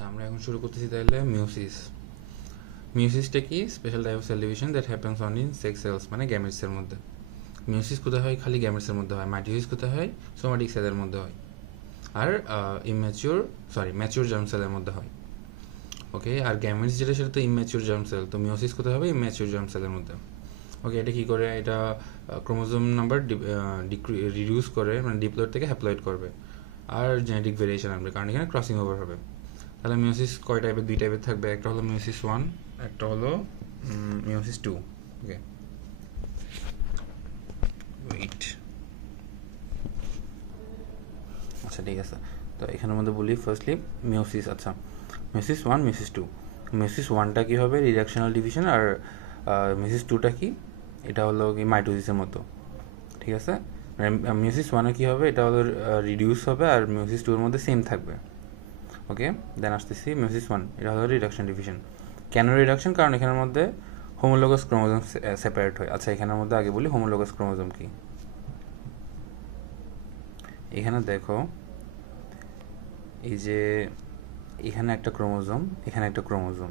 আচ্ছা, আমরা এখন শুরু করতেছি তাহলে মিওসিস। মিওসিসটা কি? Special type of cell division that happens on in sex cells, মানে গ্যামেটসের মধ্যে। মিওসিস কোথায় হয়? খালি গ্যামেটসের মধ্যে হয়। মাইটোসিস কোথায় হয়? সোমাটিক সেলের মধ্যে হয়। আর ম্যাচিউর জার্ম সেলের মধ্যে হয়। ওকে, আর গ্যামেটস যেটা সেটা তো ইম্যাচিউর জার্ম সেল, তো মিওসিস কোথায় হবে? ইম্যাচিউর জার্ম সেলের মধ্যে। ওকে, এটা কী করে? এটা ক্রোমোজোম নাম্বার রিডিউস করে, মানে ডিপ্লয়েড থেকে হ্যাপ্লয়েড করবে, আর জেনেটিক ভেরিয়েশন আনবে, কারণ এখানে ক্রসিং ওভার হবে। তাহলে মিওসিস কয় টাইপের? দুই টাইপের থাকবে, একটা হলো মিওসিস 1, একটা হলো মিওসিস 2। ওকে, ওয়েট, আচ্ছা ঠিক আছে। তো এখানের মধ্যে বলি ফার্স্টলি মিওসিস। আচ্ছা, মিওসিস 1, মিওসিস 2। মিওসিস 1টা কী হবে? Reductional division. আর মিওসিস 2টা কি? এটা হলো কি মাইটোসিসের মতো, ঠিক আছে। মিওসিস 1-এ কী হবে? এটা হলো রিডিউস হবে, আর মিওসিস 2-এর মধ্যে সেম থাকবে। ওকে, দেন আসতেছি মিওসিস 1, এটা হলো রিডাকশন ডিভিশন। কেন রিডাকশন? কারণ এখানের মধ্যে হোমোলোগাস ক্রোমোজোম সেপারেট হয়। আচ্ছা, এখানের মধ্যে আগে বলি হোমোলোগাস ক্রোমোজোম কি। এখানে দেখো, এই যে এখানে একটা ক্রোমোজোম, এখানে একটা ক্রোমোজোম,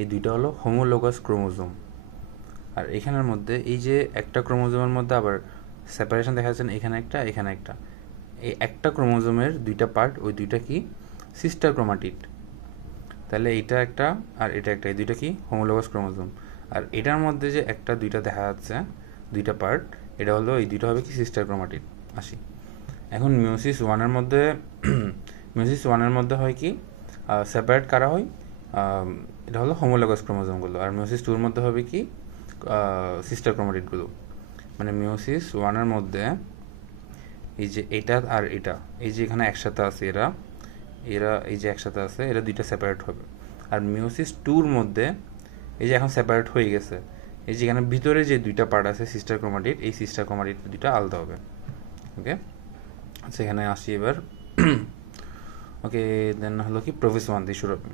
এই দুইটা হলো হোমোলোগাস ক্রোমোজোম। আর এখানের মধ্যে এই যে একটা ক্রোমোজোমের মধ্যে আবার সেপারেশন দেখা যাচ্ছে, এখানে একটা, এখানে একটা। এই একটা ক্রোমোজোমের দুইটা পার্ট, ওই দুইটা কি? Sister chromatid. তাহলে এইটা একটা আর এটা একটা, এই দুইটা কি? Homologous chromosome. আর এটার মধ্যে যে একটা দুইটা দেখা যাচ্ছে, দুইটা পার্ট, এটা হলো, এই দুইটা হবে কি? Sister chromatid. আসি এখন মিওসিস 1-এর মধ্যে। মিওসিস 1-এর মধ্যে হয় কি? সেপারেট কারা হয়? এটা হলো হোমোলোগাস ক্রোমোজোমগুলো। আর মিওসিস 2-এর মধ্যে হবে কি? সিস্টার ক্রোমাটিডগুলো। মানে মিওসিস 1-এর মধ্যে এই যে এটা আর এটা, এই যে এখানে একসাথে আছে এরা, এই যে একসাথে আছে, এরা দুইটা সেপারেট হবে। আর মিওসিস 2-র মধ্যে এই যে এখন সেপারেট হয়ে গেছে, এই যে এখানে ভিতরে যে দুইটা পার্ট আছে সিস্টার ক্রোমাটিড, এই সিস্টার ক্রোমাটিড দুইটা আলাদা হবে। ওকে, আচ্ছা এখানে আসি এবার। ওকে, দেন হলো কি প্রোফেস 1 দিয়ে শুরু হবে।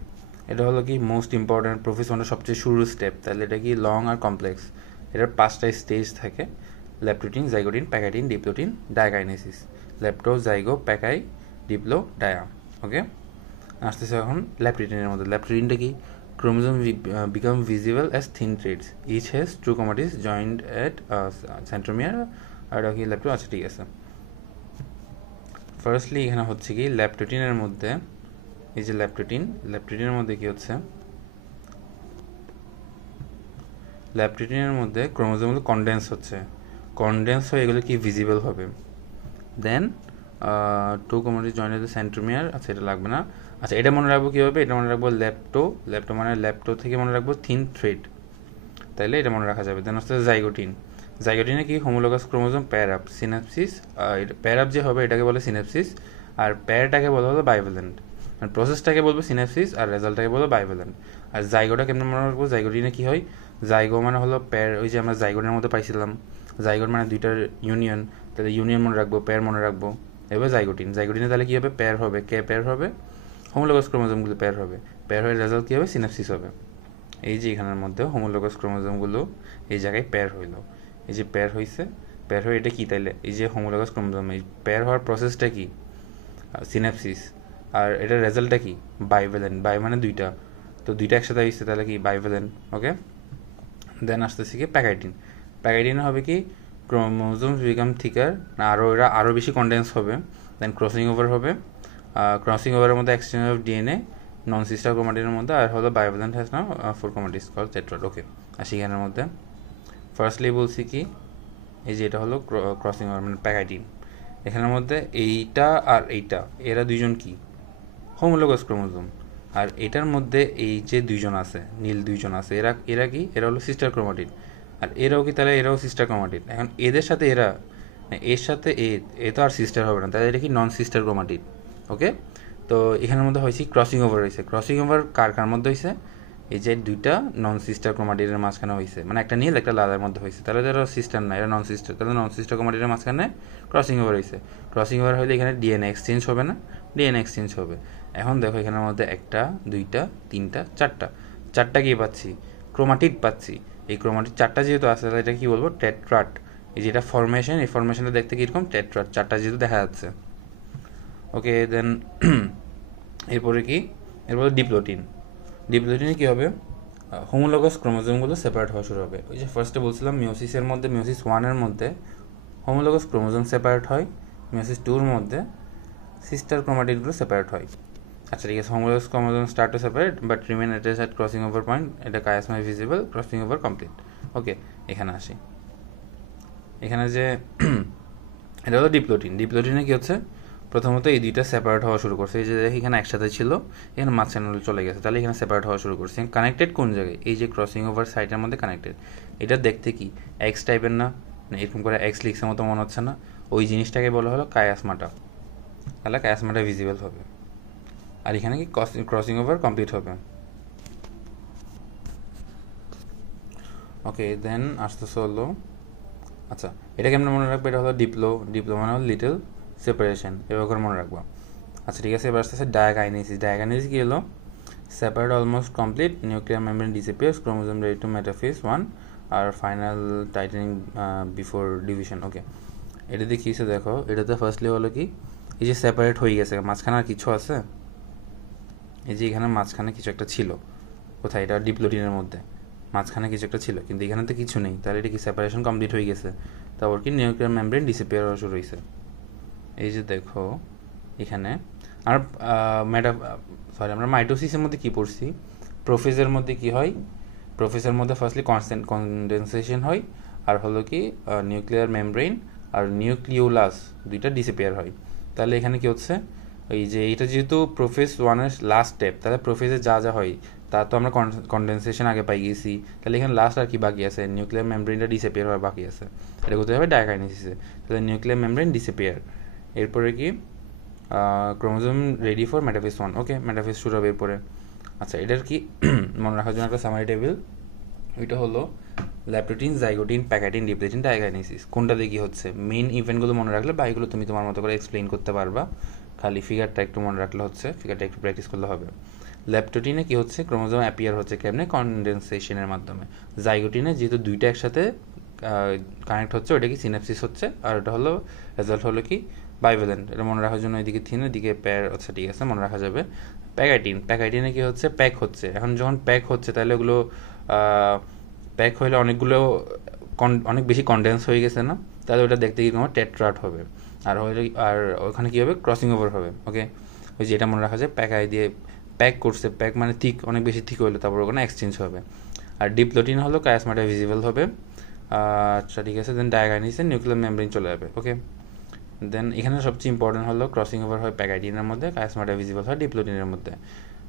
এটা হলো কি মোস্ট ইম্পর্ট্যান্ট, প্রোফেস 1-এর সবচেয়ে শুরুর স্টেপ। তাহলে এটা কি লং আর কমপ্লেক্স। এটার 5টা স্টেজ থাকে: leptotene, zygotene, pachytene, diplotene, diakinesis. Lepto, zygo, pachy, diplo, dia. Okay, আসতেছে এখন ল্যাপ্টোটিনের মধ্যে। ল্যাপ্টোটিনটা কি? Chromosome become visible as thin threads, each has two chromatids joint at centromere. আর কি ল্যাপ্টো। আচ্ছা ঠিক আছে, ফার্স্টলি এখানে হচ্ছে কি ল্যাপ্টোটিনের মধ্যে, এই যে ল্যাপ্টোটিনের মধ্যে কি হচ্ছে? ল্যাপ্টোটিনের মধ্যে ক্রোমোজোমগুলো কনডেন্স হচ্ছে, কনডেন্স হয়ে এগুলো কি ভিজিবল হবে। Then two chromatids joint at the centromere. আচ্ছা এটা লাগবে না। আচ্ছা এটা মনে রাখবো কীভাবে? এটা মনে রাখবো ল্যাপ্টো, ল্যাপ্টো মানে ল্যাপ্টো থেকে মনে রাখবো থিন থ্রেড, তাইলে এটা মনে রাখা যাবে। দেন হচ্ছে জাইগোটিন। জাইগোটিনে কি? হোমোলোগাস ক্রোমোজোম প্যার আপ, সিনাপসিস। প্যার আপ যে হবে এটাকে বলে সিনাপসিস, আর প্যারটাকে বলা হলো বাইভ্যালেন্ট। মানে প্রসেসটাকে বলবো সিনাপসিস, আর রেজাল্টটাকে বলবো বাইভ্যালেন্ট। আর জাইগোটা কেমন মনে রাখবো? জাইগোটিনে কি হয়? জাইগো মানে হলো প্যার, ওই যে আমরা জাইগোটের মধ্যে পাইছিলাম, জাইগোট মানে দুইটার ইউনিয়ন, তাহলে ইউনিয়ন মনে রাখবো, প্যার মনে রাখবো। এবার জাইগোটিনে তাহলে কী হবে? প্যার হবে, কে প্যার হবে? হোমোলোগাস ক্রোমোজোমগুলো প্যার হবে, প্যার হয়ে রেজাল্ট কী হবে? সিনাপসিস হবে। এই যে এখানের মধ্যে হোমোলোগাস ক্রোমোজোমগুলো এই জায়গায় প্যার হইল, এই যে প্যার হয়েছে, প্যার হয়ে এটা কি তাইলে? এই যে হোমোলোগাস ক্রোমোজোম, এই প্যার হওয়ার প্রসেসটা কি? সিনাপসিস। আর এটার রেজাল্টটা কি? বাইভ্যালেন্ট। বাই মানে দুইটা, তো দুইটা একসাথে হয়েছে, তাহলে কি? বাইভ্যালেন্ট। ওকে, দেন আসতেছে কি প্যাকাইটিন। প্যাকাইটিনে হবে কি? ক্রোমোজোমস বিকাম থিকার, এরা আরও বেশি কনডেন্স হবে। দেন ক্রসিং ওভার হবে, ক্রসিং ওভারের মধ্যে exchange of DNA non sister ক্রোমাটিনের মধ্যে। আর হলো bivalent has now 4 chromatids call tetrad. Okay, আর সেখানের মধ্যে ফার্স্টলি বলছি কি, এই যে এটা হলো ক্রসিং ওভার মানে প্যাকাইটিন। এখানের মধ্যে এইটা আর এইটা, এরা দুইজন কি? Homologous chromosome. আর এটার মধ্যে এই যে দুইজন আছে, নীল দুইজন আছে, এরা কি? এরা হলো সিস্টার ক্রোমাটিড। আর এরাও কি? তাহলে এরাও সিস্টার ক্রোমাটিড। এখন এদের সাথে এরা, এর সাথে এ তো আর সিস্টার হবে না, তাহলে এটা কি? নন সিস্টার ক্রোমাটিড। ওকে, তো এখানের মধ্যে হয়েছে ক্রসিং ওভার হয়েছে। ক্রসিং ওভার কার মধ্যে হয়েছে? এই যে দুইটা নন সিস্টার ক্রোমাটিডের মাঝখানে হয়েছে, মানে একটা নীল একটা লালের মধ্যে হয়েছে, তাহলে এরা সিস্টার না, এরা নন সিস্টার। তাহলে নন সিস্টার ক্রোমাটিডের মাঝখানে ক্রসিং ওভার হয়েছে। ক্রসিং ওভার হলে এখানে ডিএনএ এক্সচেঞ্জ হবে না? ডিএনএ এক্সচেঞ্জ হবে। এখন দেখো এখানের মধ্যে একটা, দুইটা, তিনটা, চারটা কি পাচ্ছি? ক্রোমাটিড পাচ্ছি। এই ক্রোমাটিড চারটা যেহেতু আছে, তাহলে এটা কি বলবো? টেট্রাট। এই যেটা ফরমেশন, এই ফরমেশনটা দেখতে কীরকম? টেট্রাট, চারটা যেহেতু দেখা যাচ্ছে। ওকে, দেন এরপরে কি? এরপর ডিপ্লোটিন। ডিপ্লোটিনে কী হবে, হোমোলোগাস ক্রোমোজোমগুলো সেপারেট হওয়া শুরু হবে। ওই যে ফার্স্টে বলছিলাম মিওসিসের মধ্যে, মিওসিস 1-এর মধ্যে হোমোলোগাস ক্রোমোজোম সেপারেট হয়, মিওসিস 2-এর মধ্যে সিস্টার ক্রোমাটিডগুলো সেপারেট হয়। আচ্ছা ঠিক আছে, homologous chromosome start to separate but remain at crossing over point, এটা কায়াসমায় visible, crossing over complete. Okay, এখানে আসি। এখানে যে এটা হলো ডিপ্লোটিন। ডিপ্লোটিনে কী হচ্ছে, প্রথমত এই দুইটা সেপারেট হওয়া শুরু করছে। এই যে এখানে একসাথে ছিল, এখানে মাঝখানে চলে গেছে, তাহলে এখানে সেপারেট হওয়া শুরু করছে। কানেক্টেড কোন জায়গায়, এই যে ক্রসিং ওভার সাইডের মধ্যে কানেক্টেড। এটা দেখতে কি এক্স টাইপের না, এরকম করে এক্স লিক্সের মতো মনে হচ্ছে না, ওই জিনিসটাকে বলা হলো কায়াসমাটা, তাহলে কায়াসমাটা ভিজিবল হবে। আর এখানে কি ক্রসিং ওভার কমপ্লিট হবে। ওকে, দেন আসতেছে হলো, আচ্ছা এটা কেমন মনে রাখবে, এটা হলো ডিপ্লো মানে হলো লিটল সেপারেশন, এবার করে মনে রাখবো। আচ্ছা ঠিক আছে, এবার আসতেছে ডায়াগাইনেসিস। ডায়াগাইনেসিস কী হলো, separate almost complete, nuclear membrane disappears, chromosome ready to metaphase 1 আর final tightening before division. Okay, এটা দিয়ে কী হচ্ছে দেখো, এটাতে ফার্স্টলি হলো কি, এই যে সেপারেট হয়ে গেছে, মাঝখানে আর কিছু আছে, এই যে এখানে মাঝখানে কিছু একটা ছিল, কোথায়, এটা ডিপ্লোটিনের মধ্যে মাঝখানে কিছু একটা ছিল, কিন্তু এখানে তো কিছু নেই, তাহলে এটা কি সেপারেশন কমপ্লিট হয়ে গেছে। তারপর কি নিউক্লিয়ার মেমব্রেন ডিসঅ্যাপিয়ার হওয়া শুরু হয়েছে। এই যে দেখো এখানে, আর আমরা মাইটোসিসের মধ্যে কী পড়ছি, প্রোফেজের মধ্যে কি হয়, প্রোফেজের মধ্যে ফার্স্টলি কনডেনসেশন হয়, আর হলো কি নিউক্লিয়ার মেমব্রেন আর নিউক্লিওলাস দুইটা ডিসঅ্যাপিয়ার হয়। তাহলে এখানে কি হচ্ছে, ওই যে এটা যেহেতু প্রোফেজ 1-এর লাস্ট স্টেপ, তাহলে প্রোফেজে যা যা হয় তা তো আমরা কনডেনসেশন আগে পাই গেছি, তাহলে এখানে লাস্ট আর কি বাকি আছে, নিউক্লিয়ার মেমব্রেনটা ডিসঅ্যাপিয়ার হওয়ার বাকি আছে। এটা করতে হবে ডায়াকাইনেসিসে, তাহলে নিউক্লিয়ার মেমব্রেন ডিসঅ্যাপিয়ার। এরপরে কি chromosome ready for metaphase 1। Okay, metaphase শুরু হবে এরপরে। আচ্ছা এটার কি মনে রাখার জন্য একটা সামারি টেবিল, ওইটা হলো ল্যাপ্টোটিন, জাইগোটিন, প্যাকাটিন, ডিপ্লোটিন, ডায়াগাইনেসিস। কোনটা দিয়ে কী হচ্ছে, মেইন ইভেন্টগুলো মনে রাখলে বাকিগুলো তুমি তোমার মতো করে এক্সপ্লেইন করতে পারবা, খালি ফিগারটা একটু মনে রাখলে হচ্ছে, ফিগারটা একটু প্র্যাকটিস করলে হবে। ল্যাপ্টোটিনে কী হচ্ছে, ক্রোমোজোম অ্যাপিয়ার হচ্ছে কেমনে, কনডেনসেশনের মাধ্যমে। জাইগোটিনে যেহেতু দুইটা একসাথে কানেক্ট হচ্ছে, ওটা কি সিনাপসিস হচ্ছে, আর ওটা হলো রেজাল্ট হলো কি বাইভ্যালেন্ট। এটা মনে রাখার জন্য এদিকে থিন, এদিকে প্যার, আচ্ছা ঠিক আছে মনে রাখা যাবে। প্যাকাটিনে কী হচ্ছে, প্যাক হচ্ছে। এখন যখন প্যাক হচ্ছে তাহলে ওগুলো প্যাক হইলে অনেকগুলো অনেক বেশি কনডেন্স হয়ে গেছে না, তাহলে ওটা দেখতে কি তোমার টেট্রাট হবে, আর হইলে আর ওখানে কী হবে, ক্রসিং ওভার হবে। ওকে, ওই যে এটা মনে রাখা যায়, প্যাক আই দিয়ে প্যাক করছে, প্যাক মানে থিক, অনেক বেশি থিক হইলে তারপর ওখানে এক্সচেঞ্জ হবে। আর ডিপ্লোটিন হলো কায়াসমাটা ভিজিবল হবে। আচ্ছা ঠিক আছে, দেন ডায়াগাইনেসিসে নিউক্লিয়ার মেমব্রেন চলে যাবে। ওকে, দেন এখানে সবচেয়ে ইম্পর্টেন্ট হলো ক্রসিং ওভার হয় প্যাকাইটিনের মধ্যে, কায়াসমাটা ভিজিবল হয় ডিপ্লোটিনের মধ্যে।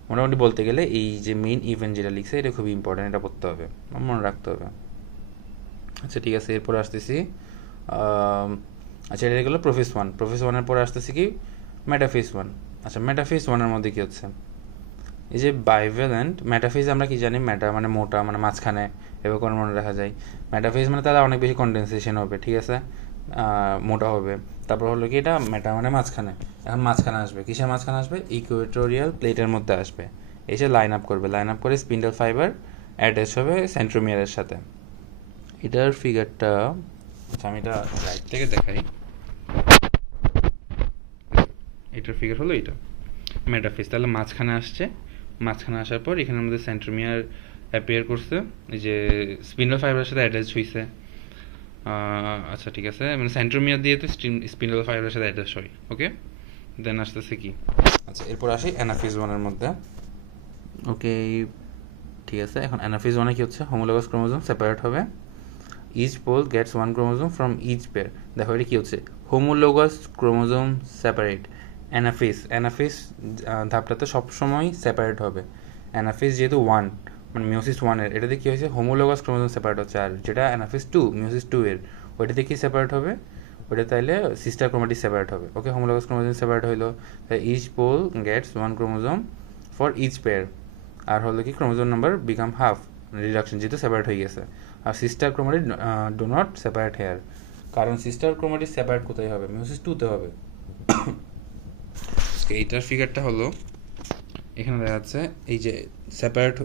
মোটামুটি বলতে গেলে এই যে মেইন ইভেন্ট যেটা লিখছে এটা খুবই ইম্পর্টেন্ট, এটা পড়তে হবে, মনে রাখতে হবে। আচ্ছা ঠিক আছে, এরপরে আসতেছি, আচ্ছা এটা গেলো প্রোফেজ 1। প্রোফেজ 1-এর পরে আসতেছি কি মেটাফেজ 1। আচ্ছা মেটাফেজ 1-এর মধ্যে কী হচ্ছে, এই যে বাইভ্যালেন্ট মেটাফেজ আমরা কি জানি, মেটা মানে মোটা, মানে মাঝখানে, এবার করে মনে রাখা যায়। মেটাফেজ মানে তাহলে অনেক বেশি কনডেনসেশন হবে, ঠিক আছে, মোটা হবে। তারপর হলো কি এটা মেটা মানে মাঝখানে, এখন মাঝখানে আসবে, কিসের মাঝখানে আসবে, ইকুয়েটোরিয়াল প্লেটের মধ্যে আসবে, এসে লাইন আপ করবে, লাইন আপ করে স্পিন্ডল ফাইবার অ্যাটাচ হবে সেন্ট্রোমিয়ারের সাথে। এটার ফিগারটা, আচ্ছা আমি এটা রাইট থেকে দেখাই, এটার ফিগার হলো এটা মেটাফেজ, তাহলে মাঝখানে আসছে, মাঝখানে আসার পর এখানের মধ্যে সেন্ট্রোমিয়ার অ্যাপিয়ার করছে, এই যে স্পিন্ডল ফাইবারের সাথে অ্যাটাচ হয়েছে। আচ্ছা ঠিক আছে, মানে সেন্ট্রোমিয়ার দিয়ে তো স্পিন্ডল ফাইবারের সাথে অ্যাটাচ হয়। ওকে, দেন আসতেছে কি, আচ্ছা এরপর আসি অ্যানাফেজ 1-এর মধ্যে। ওকে ঠিক আছে, এখন অ্যানাফেজ 1-এ কী হচ্ছে, হোমোলোগাস ক্রোমোজোম সেপারেট হবে, each pole gets 1 chromosome from each pair. দেখো এটা কী হচ্ছে, হোমোলোগাস ক্রোমোজোম সেপারেট। অ্যানাফেজ ধাপটাতে সবসময় সেপারেট হবে। অ্যানাফেজ যেহেতু 1 মানে মিওসিস 1-এর, এটাতে কী হয়েছে, হোমোলোগাস ক্রোমোজোম সেপারেট হচ্ছে, আর যেটা অ্যানাফেজ 2 মিওসিস 2-এর, ওইটাতে কি সেপারেট হবে, ওটা তাইলে সিস্টার ক্রোমাটিড সেপারেট হবে। ওকে, হোমোলোগাস ক্রোমোজোম সেপারেট হইলো, তাই each pole gets 1 chromosome for each pair, আর হলো কি chromosome number become half, reduction যেহেতু সেপারেট হয়ে গেছে। আর sister chromatid do not separate here, কারণ সিস্টার ক্রোমাটিড সেপারেট কোথায় হবে, মিওসিস 2-তে হবে। এইটার ফিগারটা হলো এখানে দেখা যাচ্ছে, এই যে সেপারেট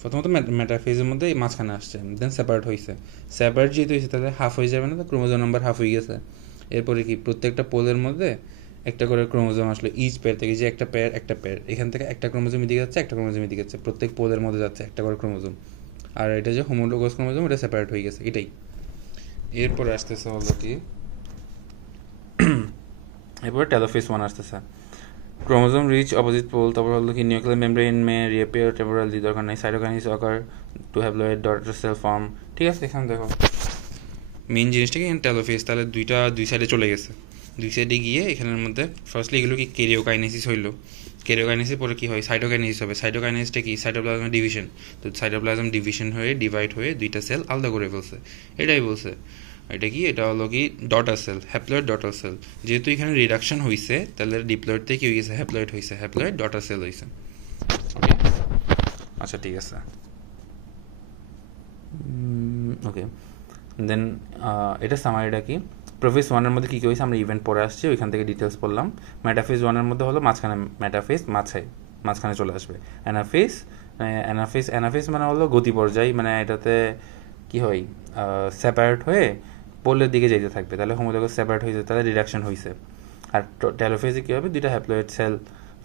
প্রথমত মেটাফেজের মধ্যে মাঝখানে আসছে, দেন সেপারেট হয়েছে, সেপারেট যেহেতু হয়েছে তাহলে হাফ হয়ে যাবে না, তো ক্রোমোজোম নাম্বার হাফ হয়ে গেছে। এরপরে কি প্রত্যেকটা পোলের মধ্যে একটা করে ক্রোমোজোম আসলো ইচ পেয়ার থেকে, যে একটা পেয়ার এখান থেকে একটা ক্রোমোজোম এদিকে যাচ্ছে, একটা ক্রোমোজোম এদিকে যাচ্ছে, প্রত্যেক পোলের মধ্যে যাচ্ছে একটা করে ক্রোমোজোম। আর এটা যে হোমোলোগাস ক্রোমোজোম, এটা সেপারেট হয়ে গেছে, এটাই। এরপরে আসতেছে হলো কি, এরপরে টেলোফেজ 1 আসতেছে, ক্রোমোজোম রিচ অপোজিট পোল। তারপর হলো কি nuclear membrane may reappear temporally, দরকার নেই, cytokinesis occur to haploid daughter cell form. ঠিক আছে, এখানে দেখো মেইন জিনিসটা কি, এখানে টেলোফেজ তাহলে দুই সাইডে চলে গেছে, দুই সাইডে গিয়ে এখানের মধ্যে ফার্স্টলি এগুলো কি কেরিওকাইনেসিস হইলো, কেরিওকাইনেসিস পরে কি হয়, সাইটোকাইনেসিস হবে। সাইটোকাইনেসিসটা কি, সাইটোপ্লাজম ডিভিশন। তো সাইটোপ্লাজম ডিভিশন হয়ে ডিভাইড হয়ে দুইটা সেল আলাদা করে ফেলছে, এটাই বলছে। এটা কি, এটা হলো কি daughter cell, haploid daughter cell. যেহেতু এখানে রিডাকশন হয়েছে, তাহলে ডিপ্লয়েড থেকে কি হয়ে গেছে, হ্যাপ্লয়েড হয়েছে, হ্যাপ্লয়েড ডটার সেল হয়েছে। ওকে, আচ্ছা ঠিক আছে, ওকে। দেন এটা সামারিটা কি, প্রোফেজ 1-এর মধ্যে কী কী হয়েছে আমরা ইভেন্ট পরে আসছি, ওইখান থেকে ডিটেলস পড়লাম। মেটাফেজ 1-এর মধ্যে হলো মাঝখানে, মেটাফেজ মাঝখানে চলে আসবে। অ্যানাফেজ মানে হলো গতি পর্যায়, মানে এটাতে কি হয়, সেপারেট হয়ে পোলের দিকে যেতে থাকবে, তাহলে হোমোলোগাস সেপারেট হয়েছে, তাহলে রিডাকশন হয়েছে। আর টেলোফেজে কী হবে, দুইটা হ্যাপ্লয়েড সেল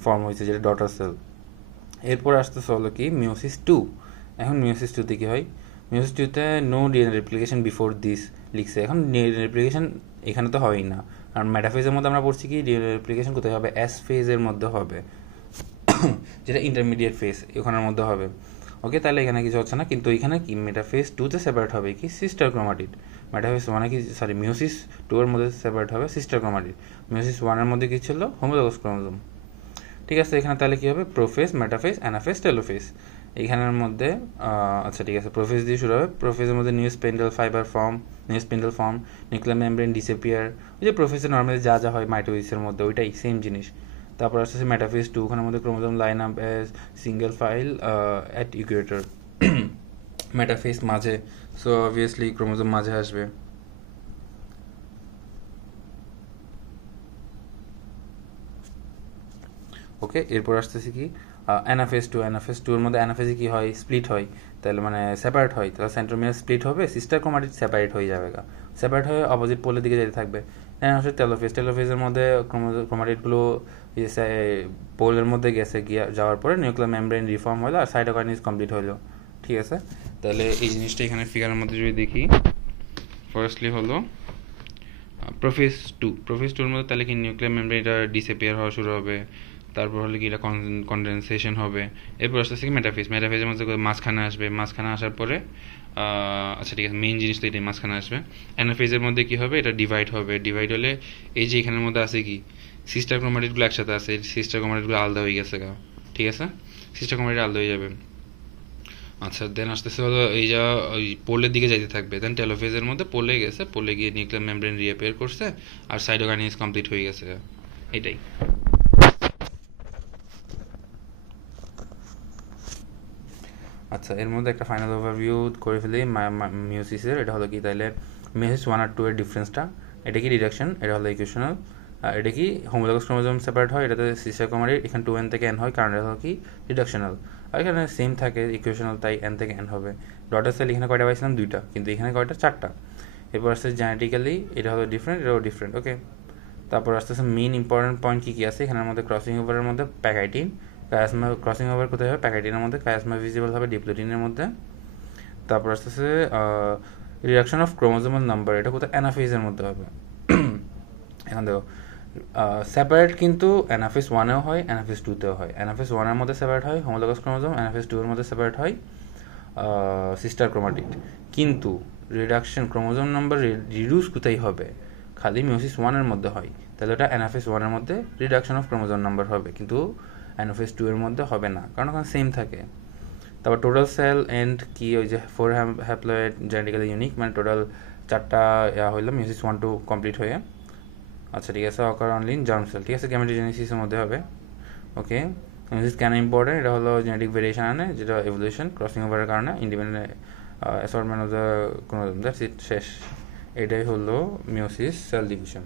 ফর্ম হয়েছে, যেটা ডটার সেল। এরপর আসতেছে হলো কি মিওসিস 2। এখন মিওসিস 2-তে কী হয়, মিওসিস 2-তে no DNA replication before this লিখছে। এখন ডিএনএ রেপ্লিকেশন এখানে তো হয়ই না, আর মেটাফেজের মধ্যে আমরা পড়ছি কি ডিএনএ রেপ্লিকেশন কোথায় হবে, এস ফেজের মধ্যে হবে, যেটা ইন্টারমিডিয়েট ফেজ, ওখানের মধ্যে হবে। ওকে, তাহলে এখানে কিছু হচ্ছে না, কিন্তু এখানে কি মেটাফেজ 2-তে সেপারেট হবে কি সিস্টার ক্রোমাটিড। মেটাফেজ 1-এ কি, সরি মিওসিস 2-এর মধ্যে সেপারেট হবে সিস্টার ক্রোমাটিড। মিওসিস 1-এর মধ্যে কি ছিল, হোমোলোগাস ক্রোমোজোম। ঠিক আছে, এখানে তাহলে কী হবে, প্রোফেজ, মেটাফেজ, অ্যানাফেজ, টেলোফেজ। এইখানের মধ্যে আচ্ছা ঠিক আছে, প্রোফেজ দিয়ে শুরু হবে। প্রোফেজের মধ্যে new spindle form, nuclear membrane disappear. ওই যে প্রোফেজে নর্মালি যা যা হয় মাইটোসিসের মধ্যে, ওইটাই সেম জিনিস। তারপর আসতেছে মেটাফেজ 2, ওখানের মধ্যে chromosome line up as single file at Ecuador. Metaphase মাঝে, সো অবভিয়াসলি ক্রোমোজোম মাঝে আসবে। ওকে, এরপর আসতেছে কি অ্যানাফেজ 2-এর মধ্যে অ্যানাফেজে কি হয়, স্প্লিট হয়, তাহলে মানে সেপারেট হয়, তাহলে সেন্ট্রোমিয়ার স্প্লিট হবে, সিস্টার ক্রোমাটিড সেপারেট হয়ে যাবে, সেপারেট হয়ে অপোজিট পোলের দিকে যেতে থাকবে। দেন আসলে টেলোফেজের মধ্যে ক্রোমাটিডগুলো পোলের মধ্যে গেছে, গিয়ে যাওয়ার পরে নিউক্লিয়ার মেমব্রেন রিফর্ম হলো আর সাইটোকাইনেস কমপ্লিট হলো। ঠিক আছে, তাহলে এই জিনিসটা এখানে ফিগারের মধ্যে যদি দেখি, ফার্স্টলি হলো প্রোফেজ 2-এর মধ্যে তাহলে কি নিউক্লিয়ার মেমব্রেন এটা ডিসঅ্যাপিয়ার হওয়া শুরু হবে, তারপর হলে কি এটা কনডেনসেশন হবে। এরপর আসতেছে কি মেটাফেজের মধ্যে মাঝখানে আসবে, মাঝখানে আসার পরে আচ্ছা ঠিক আছে, মেইন জিনিস তো এটাই, মাঝখানে আসবে। অ্যানাফেজের মধ্যে কি হবে, এটা ডিভাইড হবে, ডিভাইড হলে এই যে এখানের মধ্যে আছে কি সিস্টার ক্রোমাটিডগুলো একসাথে আছে, সিস্টার ক্রোমাটিডগুলো আলাদা হয়ে গেছে, ঠিক আছে, সিস্টার ক্রোমাটিড আলাদা হয়ে যাবে। আচ্ছা, দেন আসতেছে হলো এই যা ওই পোলের দিকে যাইতে থাকবে। দেন টেলোফেজের মধ্যে পোলে গেছে, পোলে গিয়ে নিউক্লিয়ার মেমব্রেন রিঅ্যাপিয়ার করছে আর সাইটোকাইনেস কমপ্লিট হয়ে গেছে, এটাই। আচ্ছা, এর মধ্যে একটা ফাইনাল ওভারভিউ করে ফেলি মিওসিসের। এটা হলো কি, তাহলে মিওসিস 1 আর 2 এর ডিফারেন্সটা, এটা কি রিডাকশন, এটা হলো ইকুয়েশনাল। আর এটা কি হোমোলোগাস ক্রোমোজোম সেপারেট হয়, এটাতে সিস্টার ক্রোমাটিড এখানে 2n থেকে n হয়, কারণ এটা হলো কি রিডাকশনাল। আর এখানে সেম থাকে ইকুয়েশনাল, তাই n থেকে n হবে। ডটার সেল এখানে কয়টা পাইছিলাম, 2টা, কিন্তু এখানে কয়টা, 4টা। এরপর আসছে জেনেটিক্যালি এটা হলো ডিফারেন্ট, এটাও ডিফারেন্ট। ওকে, তারপর আসতেছে মেইন ইম্পর্টেন্ট পয়েন্ট কী কী আছে এখানের মধ্যে, ক্রসিং ওভারের মধ্যে প্যাকাইটিন, কায়াসমা ক্রসিং ওভার কোথায় হবে, প্যাকাইটিনের মধ্যে, কায়াসমা ভিজিবল হবে ডিপ্লোটিনের মধ্যে। তারপর আসতেছে রিডাকশন অফ ক্রোমোজোমাল নাম্বার, এটা কোথায়, অ্যানাফেজের মধ্যে হবে। এখন দেখো সেপারেট কিন্তু অ্যানাফেজ 1-এও হয়, অ্যানাফেজ 2-তেও হয়। অ্যানাফেজ 1-এর মধ্যে সেপারেট হয় হোমোলোগাস ক্রোমোজোম, অ্যানাফেজ 2-এর মধ্যে সেপারেট হয় সিস্টার ক্রোমাটিড। কিন্তু রিডাকশন ক্রোমোজোম নাম্বার রিডিউস কোথায় হবে, খালি মিওসিস 1-এর মধ্যে হয়, তাহলে ওটা অ্যানাফেজ 1-এর মধ্যে রিডাকশন অফ ক্রোমোজোম নাম্বার হবে, কিন্তু অ্যানাফেজ 2-এর মধ্যে হবে না, কারণ ওখানে সেম থাকে। তারপর টোটাল সেল এন্ড কি, ওই যে 4 হ্যাপ্লয়েড জেনেটিক্যালি ইউনিক, মানে টোটাল 4টা হইলো মিওসিস 1-2 কমপ্লিট হয়ে। আচ্ছা ঠিক আছে, অকার অনলি ইন জার্ম সেল, ঠিক আছে, গ্যামেটোজেনেসিসের মধ্যে হবে। ওকে, মিওসিস কেন ইম্পর্টেন্ট, এটা হলো জেনেটিক ভেরিয়েশন আনে, যেটা এভলিউশন ক্রসিং ওভারের কারণে independent assortment of the chromosome, that's it, শেষ। এটাই হলো মিওসিস সেল ডিভিশন।